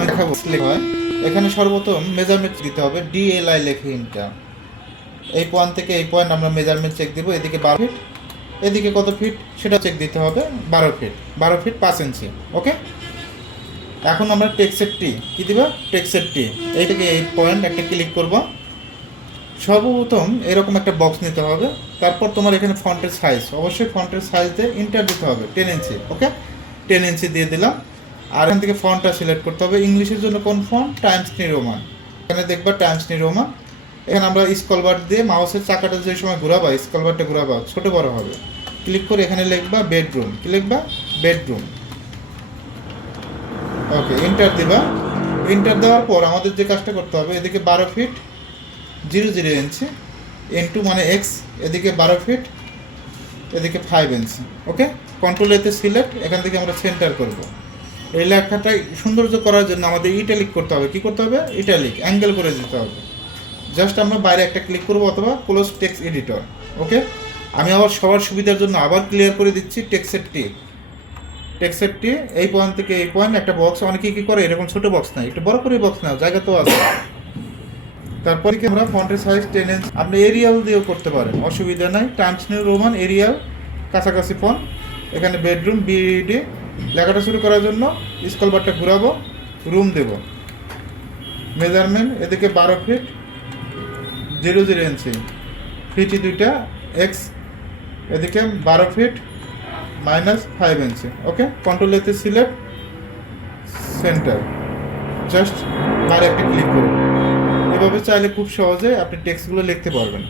দেখাবো হয়? এখানে সর্বপ্রথম মেজারমেন্ট দিতে হবে ডিএলআই লেখে ইনটা এই পয়েন্ট থেকে এই পয়েন্ট আমরা মেজারমেন্ট চেক দিব, এদিকে বারো ফিট এদিকে কত ফিট সেটা চেক দিতে হবে, বারো ফিট বারো ফিট পাঁচ ইঞ্চি ওকে এখন আমরা টেক্সের টি, কী দিব? টেক্সের টি। এই থেকে এই পয়েন্ট একটা ক্লিক করব। সর্বপ্রথম এরকম একটা বক্স নিতে হবে, তারপর তোমার এখানে ফন্টের সাইজ অবশ্যই ফন্টের সাইজ দিয়ে ইন্টার দিতে হবে টেন ইঞ্চি ওকে টেন ইঞ্চি দিয়ে দিলাম। আর এখান থেকে ফন্টটা সিলেক্ট করতে হবে। ইংলিশের জন্য কোন ফন্ট? টাইমস নিউ রোমান এখানে দেখবা টাইমস নিউ রোমান এখানে আমরা স্কলবার দিয়ে মাউসের চাকাটা যে সময় ঘোরাবা স্কলবারটা ঘোরাবা, ছোট বড় হবে। ক্লিক করে এখানে লিখবা বেডরুম কি লিখবা? বেডরুম ওকে ইন্টার দিবা। ইন্টার দেওয়ার পর আমাদের যে কাজটা করতে হবে, এদিকে বারো feet zero zero inch into মানে এক্স এদিকে বারো ফিট এদিকে ফাইভ ইঞ্চি ওকে কন্ট্রোল এতে সিলেক্ট এখান থেকে আমরা সেন্টার করব। এই লেখাটা সৌন্দর্য করার জন্য আমাদের ইটালিক করতে হবে। কি করতে হবে? ইটালিক অ্যাঙ্গেল করে দিতে হবে। জাস্ট আমরা বাইরে একটা ক্লিক করব অথবা ক্লোজ টেক্স এডিটর ওকে আমি আবার সবার সুবিধার জন্য আবার ক্লিয়ার করে দিচ্ছি টেক্সের টি। টেক্সের টি, এই পয়েন্ট থেকে এই পয়েন্ট একটা বক্স অনেকে কী করে? এরকম ছোটো বক্স নেয়। একটু বড় করে বক্স নাও, জায়গা তো আছে। তারপরে কি আমরা ফন্টের সাইজ টেন ইঞ্চ আপনি এরিয়াল দিয়েও করতে পারেন, অসুবিধা নাই। টাইমস নিউ রোমান এরিয়াল কাছাকাছি ফোন এখানে বেডরুম বিডি লেখাটা শুরু করার জন্য স্কল বারটা ঘুরাবো রুম দেব। মেজারমেন্ট এদিকে বারো ফিট জিরো জিরো ইঞ্চি ফিটি দুইটা এক্স এদিকে বারো feet minus five inch okay control এতে সিলেক্ট সেন্টার জাস্ট আর একটা ক্লিক করুন। এভাবে চাইলে খুব সহজে আপনি টেক্সটগুলো লিখতে পারবেন।